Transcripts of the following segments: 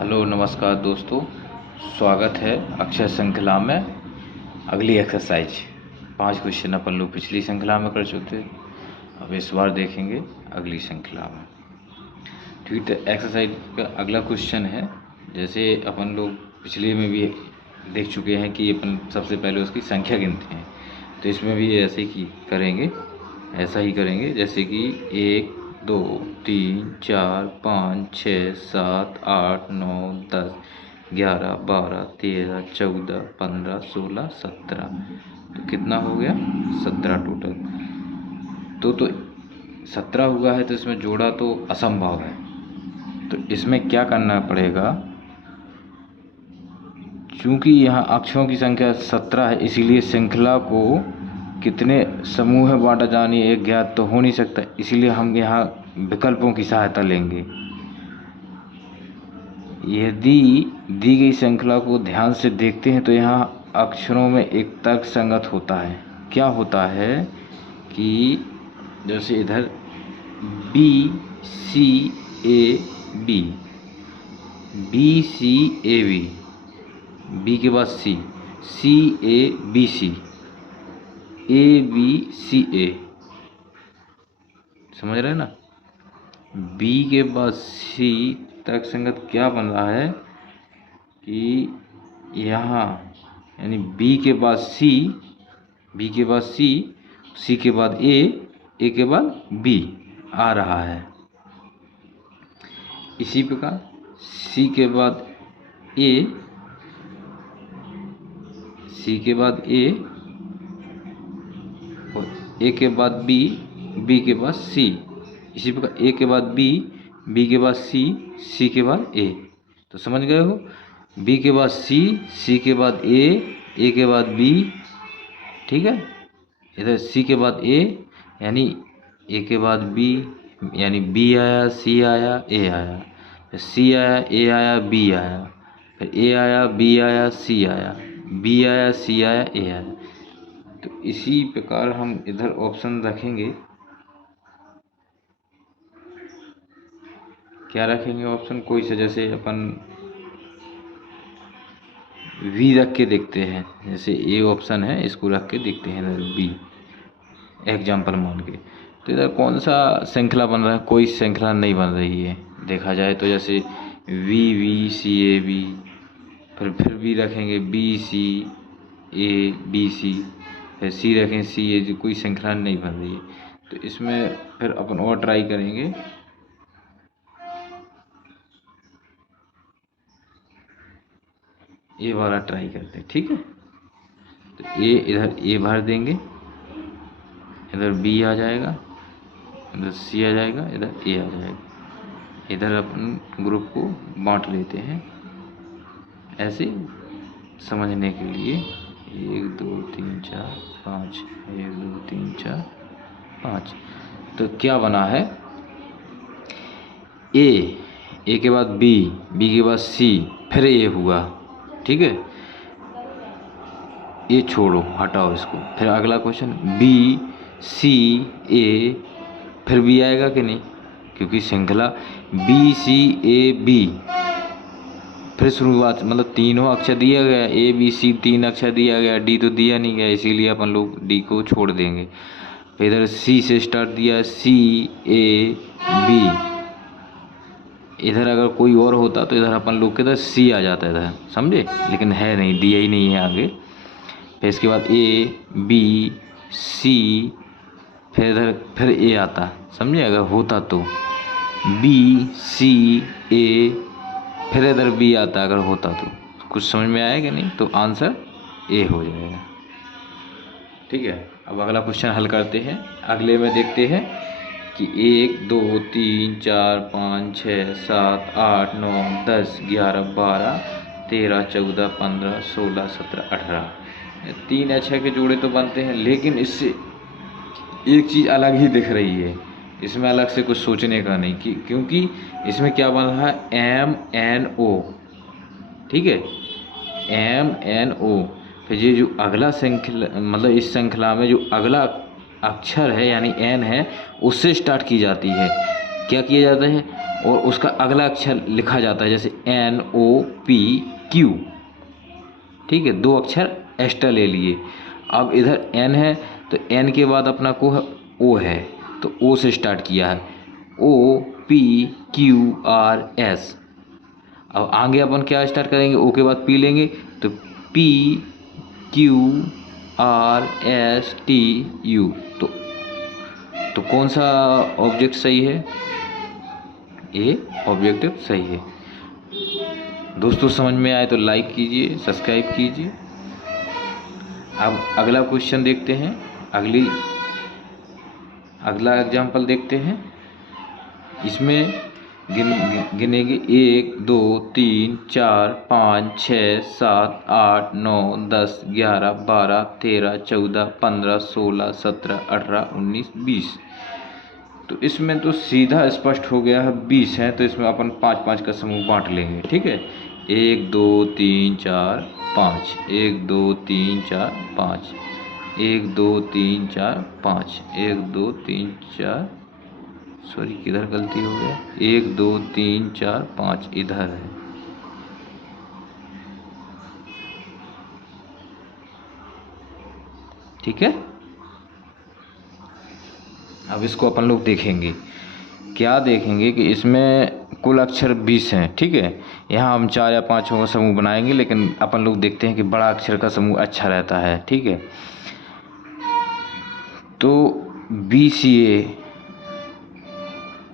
Hello नमस्कार दोस्तों, स्वागत है अक्षर श्रृंखला में। अगली एक्सरसाइज 5 क्वेश्चन अपन लोग पिछली श्रृंखला में कर चुके थे। अब इस बार देखेंगे अगली श्रृंखला में। ठीक है, एक्सरसाइज का अगला क्वेश्चन है, जैसे अपन लोग पिछले में भी देख चुके हैं कि अपन सबसे पहले उसकी संख्या गिनते हैं, तो इसमें भी ऐसे ही करेंगे, ऐसा ही करेंगे जैसे कि 1 2 3 4 5 6 7 8 9 10 11 12 13 14 15 16 17। तो कितना हो गया? 17 टोटल। तो 17 हुआ है, तो इसमें जोड़ा तो असंभव है। तो इसमें क्या करना पड़ेगा? चूंकि यहाँ अक्षरों की संख्या 17 है, इसीलिए श्रृंखला को कितने समूह में बांटा जाने एक ज्ञात तो हो नहीं सकता, इसीलिए हम यहाँ विकल्पों की सहायता लेंगे। यदि दी गई श्रृंखला को ध्यान से देखते हैं तो यहाँ अक्षरों में एक तर्क संगत होता है। क्या होता है कि जैसे इधर B C A B, B C A B, B के बाद सी, सी A B C, A B C ए, समझ रहे हैं ना? बी के बाद सी तर्क संगत क्या बन रहा है कि यहाँ यानी बी के बाद सी, बी के बाद सी, सी के बाद ए के बाद बी आ रहा है। इसी प्रकार सी के बाद ए, सी के बाद ए और ए के बाद बी, बी के बाद सी। इसी प्रकार ए के बाद बी, बी के बाद सी, सी के बाद ए। तो समझ गए हो? बी के बाद सी, सी के बाद ए के बाद बी, ठीक है। इधर सी के बाद ए यानी ए के बाद बी, यानी बी आया, सी आया, ए आया, फिर सी आया, ए आया, बी आया, फिर ए आया, बी आया, सी आया, बी आया, सी आया, ए आया। तो इसी प्रकार हम इधर ऑप्शन रखेंगे। क्या रखेंगे ऑप्शन? कोई से, जैसे अपन वी रख के देखते हैं, जैसे ए ऑप्शन है, इसको रख के देखते हैं इधर बी, एग्जाम्पल मान के। तो इधर कौन सा श्रृंखला बन रहा है? कोई श्रृंखला नहीं बन रही है देखा जाए तो। जैसे वी सी ए बी, फिर भी रखेंगे B C A B C, फिर सी रखें सी ए, जो कोई श्रृंखला नहीं बन रही है। तो इसमें फिर अपन और ट्राई करेंगे। ए वाला ट्राई करते हैं, ठीक है। तो ए, इधर ए भर देंगे, इधर बी आ जाएगा, इधर सी आ जाएगा, इधर ए आ जाएगा। इधर अपन ग्रुप को बांट लेते हैं ऐसे समझने के लिए। 1 2 3 4 5, 1 2 3 4 5। तो क्या बना है? ए के बाद बी, बी के बाद सी, फिर ए हुआ, ठीक है। ए छोड़ो, हटाओ इसको। फिर अगला क्वेश्चन बी सी ए, फिर बी आएगा कि नहीं? क्योंकि श्रृंखला बी सी ए बी, फिर शुरुआत मतलब तीनों अक्षर दिया गया, ए बी सी 3 अक्षर दिया गया, डी तो दिया नहीं गया, इसीलिए अपन लोग डी को छोड़ देंगे। फिर इधर सी से स्टार्ट दिया, सी ए बी। इधर अगर कोई और होता तो इधर अपन लोग के इधर सी आ जाता इधर, समझे? लेकिन है नहीं, दिया ही नहीं है आगे। फिर इसके बाद ए बी सी, फिर इधर फिर ए आता, समझे? अगर होता तो बी सी ए, फिर इधर बी आता अगर होता तो। कुछ समझ में आएगा नहीं? तो आंसर ए हो जाएगा, ठीक है। अब अगला क्वेश्चन हल करते हैं। अगले में देखते हैं कि 1 2 3 4 5 6 7 8 9 10 11 12 13 14 15 16 17 18। 3 या 6 के जोड़े तो बनते हैं, लेकिन इससे एक चीज़ अलग ही दिख रही है। इसमें अलग से कुछ सोचने का नहीं, क्योंकि इसमें क्या बन रहा है? एम एन ओ, ठीक है, एम एन ओ। फिर ये जो अगला श्रृंखला मतलब इस श्रृंखला में जो अगला अक्षर है यानी एन है, उससे स्टार्ट की जाती है। क्या किया जाता है? और उसका अगला अक्षर लिखा जाता है, जैसे NOPQ, ठीक है, 2 अक्षर एक्स्ट्रा ले लिए। अब इधर N है तो N के बाद अपना को है O है, तो O से स्टार्ट किया है, OPQRS। अब आगे अपन क्या स्टार्ट करेंगे, O के बाद P लेंगे तो PQRSTU। तो कौन सा ऑब्जेक्ट सही है, ए ऑब्जेक्टिव सही है। दोस्तों समझ में आए तो लाइक कीजिए, सब्सक्राइब कीजिए। अब अगला क्वेश्चन देखते हैं, अगला एग्जाम्पल देखते हैं। इसमें गिनेंगे 1 2 3 4 5 6 7 8 9 10 11 12 13 14 15 16 17 18 19 20। तो इसमें तो सीधा स्पष्ट हो गया है 20 है, तो इसमें अपन 5-5 का समूह बांट लेंगे, ठीक है। 1 2 3 4 5, 1 2 3 4 5, 1 2 3 4 5, 1 2 3 4, सॉरी किधर गलती हो गया, 1 2 3 4 5 इधर है, ठीक है। अब इसको अपन लोग देखेंगे, क्या देखेंगे कि इसमें कुल अक्षर 20 हैं, ठीक है। यहाँ हम 4 या 5 का समूह बनाएंगे, लेकिन अपन लोग देखते हैं कि बड़ा अक्षर का समूह अच्छा रहता है, ठीक है। तो BCA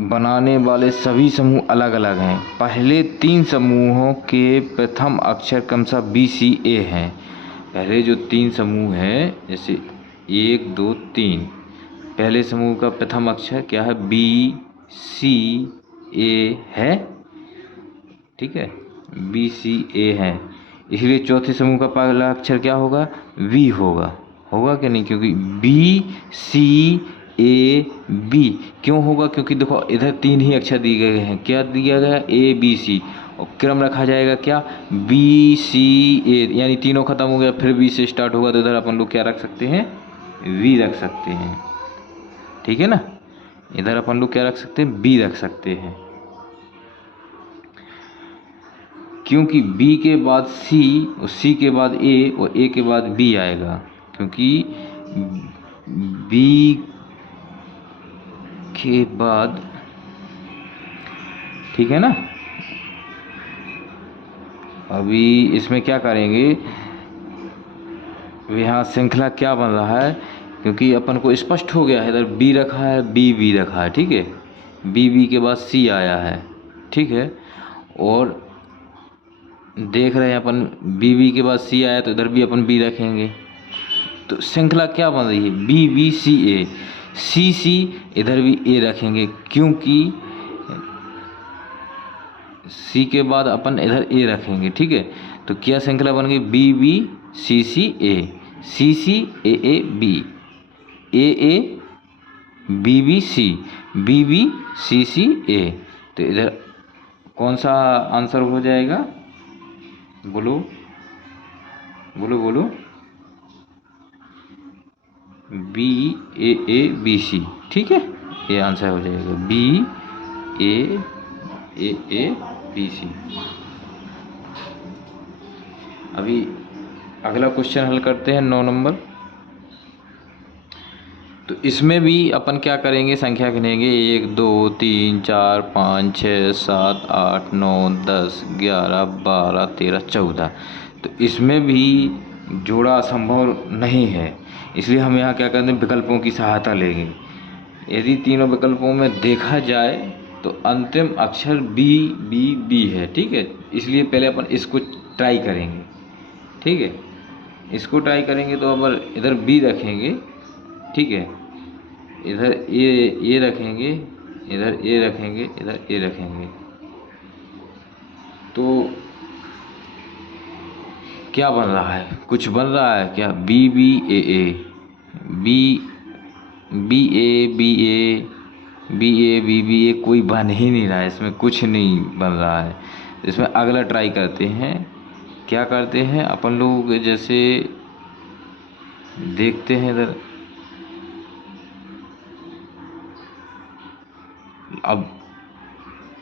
बनाने वाले सभी समूह अलग अलग हैं। पहले 3 समूहों के प्रथम अक्षर क्रमशः BCA हैं। पहले जो 3 समूह हैं, जैसे 1 2 3, पहले समूह का प्रथम अक्षर क्या है, BCA है, ठीक है, BCA है। इसलिए चौथे समूह का पहला अक्षर क्या होगा, V होगा, होगा कि नहीं, क्योंकि BCAB क्यों होगा, क्योंकि देखो इधर 3 ही अक्षर दिए गए हैं, क्या दिया गया, ABC, और क्रम रखा जाएगा क्या, BCA, यानी तीनों खत्म हो गया, फिर B से स्टार्ट होगा, तो इधर अपन लोग क्या रख सकते हैं, V रख सकते हैं, ठीक है ना। इधर अपन लोग क्या रख सकते हैं, B रख सकते हैं, क्योंकि B के बाद C और C के बाद A और A के बाद B आएगा, क्योंकि B के बाद, ठीक है ना। अभी इसमें क्या करेंगे, यहाँ श्रृंखला क्या बन रहा है, क्योंकि अपन को स्पष्ट हो गया है, इधर B रखा है, B रखा है, ठीक है, B के बाद C आया है, ठीक है। और देख रहे हैं अपन BB के बाद C आया, तो इधर भी अपन B रखेंगे, तो श्रृंखला क्या बन रही है, BBCA, CC, इधर भी A रखेंगे, क्योंकि C के बाद अपन इधर A रखेंगे, ठीक है। तो क्या श्रृंखला बन गई, BBCCA, CCAAB, AA BBC, BBCCA। तो इधर कौन सा आंसर हो जाएगा, बोलो बोलो बोलो, BAABC, ठीक है, ये आंसर हो जाएगा BAABC। अभी अगला क्वेश्चन हल करते हैं 9 नंबर। तो इसमें भी अपन क्या करेंगे, संख्या गिनेंगे 1 2 3 4 5 6 7 8 9 10 11 12 13 14। तो इसमें भी जोड़ा संभव नहीं है, इसलिए हम यहाँ क्या करते हैं, विकल्पों की सहायता लेंगे। यदि तीनों विकल्पों में देखा जाए तो अंतिम अक्षर B है, ठीक है। इसलिए पहले अपन इसको ट्राई करेंगे, ठीक है, इसको ट्राई करेंगे। तो अब इधर B रखेंगे, ठीक है, इधर ए रखेंगे, इधर ए रखेंगे, इधर ए रखेंगे, तो क्या बन रहा है, कुछ बन रहा है क्या, BBAA, BABA, कोई बन ही नहीं रहा है, इसमें कुछ नहीं बन रहा है। इसमें अगला ट्राई करते हैं, क्या करते हैं अपन लोग, जैसे देखते हैं इधर, अब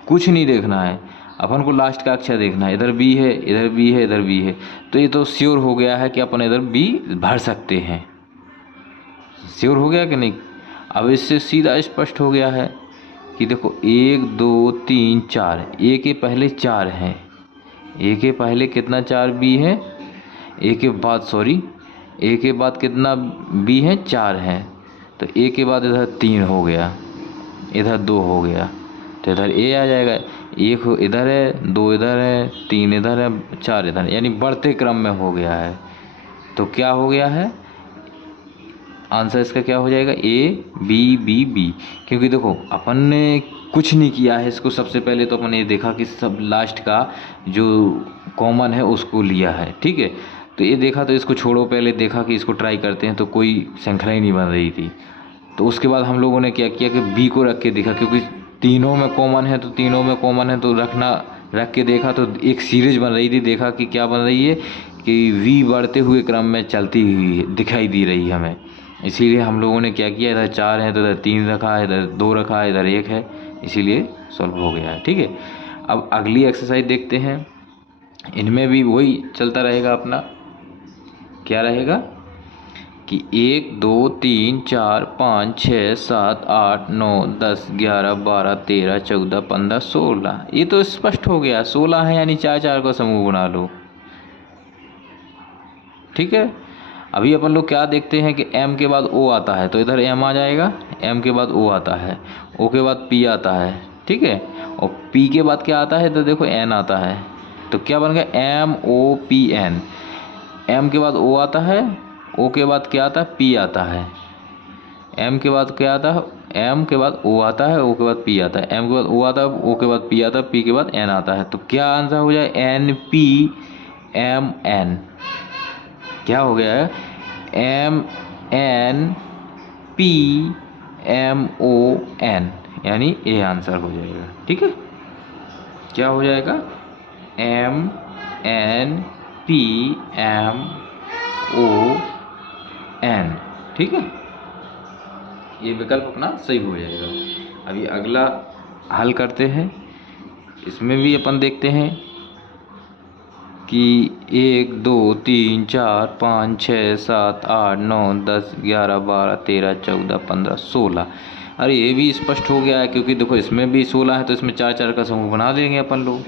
कुछ नहीं देखना है, अपन को लास्ट का अक्षर देखना है। इधर बी है, इधर बी है, इधर बी है, तो ये तो श्योर हो गया है कि अपन इधर बी भर सकते हैं। श्योर हो गया कि नहीं? अब इससे सीधा स्पष्ट हो गया है कि देखो 1 2 3 4, ए के पहले 4 है, ए के पहले कितना 4 बी है, ए के बाद सॉरी ए के बाद कितना बी है, 4 है, तो ए के बाद इधर 3 हो गया, इधर 2 हो गया, तो इधर ए आ जाएगा। 1 इधर है, 2 इधर है, 3 इधर है, 4 इधर, यानी बढ़ते क्रम में हो गया है। तो क्या हो गया है आंसर इसका, क्या हो जाएगा, ए बी बी बी। क्योंकि देखो अपन ने कुछ नहीं किया है इसको, सबसे पहले तो अपन ने देखा कि सब लास्ट का जो कॉमन है उसको लिया है, ठीक है। तो ये देखा, तो इसको छोड़ो, पहले देखा कि इसको ट्राई करते हैं, तो कोई श्रृंखला ही नहीं बन रही थी। तो उसके बाद हम लोगों ने क्या किया कि बी को रख के देखा, क्योंकि तीनों में कॉमन है, तो तीनों में कॉमन है तो रख के देखा, तो एक सीरीज बन रही थी। देखा कि क्या बन रही है कि वी बढ़ते हुए क्रम में चलती हुई दिखाई दे रही है हमें। इसीलिए हम लोगों ने क्या किया, इधर 4 है तो इधर 3 रखा है, इधर 2 रखा है, इधर 1 है, इसीलिए सॉल्व हो गया है, ठीक है। अब अगली एक्सरसाइज देखते हैं। इनमें भी वही चलता रहेगा अपना, क्या रहेगा कि 1 2 3 4 5 6 7 8 9 10 11 12 13 14 15 16। ये तो स्पष्ट हो गया, 16 है, यानी 4 4 का समूह बना लो, ठीक है। अभी अपन लोग क्या देखते हैं कि m के बाद o आता है, तो इधर m आ जाएगा, m के बाद o आता है, o के बाद p आता है, ठीक है, और p के बाद क्या आता है, तो देखो n आता है। तो क्या बन गया, m o p n। m के बाद o आता है, o के बाद क्या आता है, p आता है, m के बाद क्या आता है, m के बाद o आता है, o के बाद p आता है, m के बाद o आता है, o के बाद p आता है, p के बाद n आता है। तो क्या आंसर हो जाए, n p m n। क्या हो गया है, M N P M O N, यानी ए आंसर हो जाएगा, ठीक है। क्या हो जाएगा, M N P M O N, ठीक है। ये विकल्प अपना सही हो जाएगा। अभी अगला हल करते हैं। इसमें भी अपन देखते हैं कि 1 2 3 4 5 6 7 8 9 10 11 12 13 14 15 16। अरे ये भी स्पष्ट हो गया है, क्योंकि देखो इसमें भी 16 है, तो इसमें 4 4 का समूह बना देंगे अपन लोग,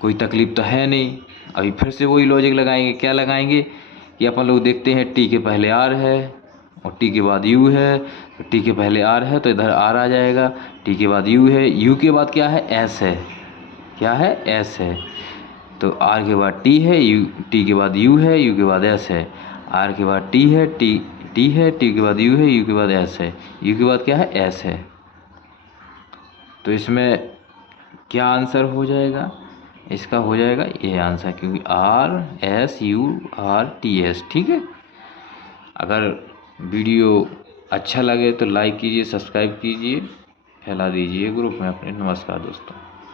कोई तकलीफ तो है नहीं। अभी फिर से वही लॉजिक लगाएंगे। क्या लगाएंगे कि अपन लोग देखते हैं टी के पहले आर है और टी के बाद यू है, तो टी के पहले आर है तो इधर आर आ जाएगा, टी के बाद यू है, यू के बाद क्या है, एस है, क्या है, एस है, तो आर के बाद टी है, यू टी के बाद यू है, यू के बाद एस है, आर के बाद टी है, टी है, टी के बाद यू है, यू के बाद एस है, यू के बाद क्या है, एस है। तो इसमें क्या आंसर हो जाएगा, इसका हो जाएगा ये आंसर, क्योंकि R S U R T S, ठीक है। अगर वीडियो अच्छा लगे तो लाइक कीजिए, सब्सक्राइब कीजिए, फैला दीजिए ग्रुप में अपने। नमस्कार दोस्तों।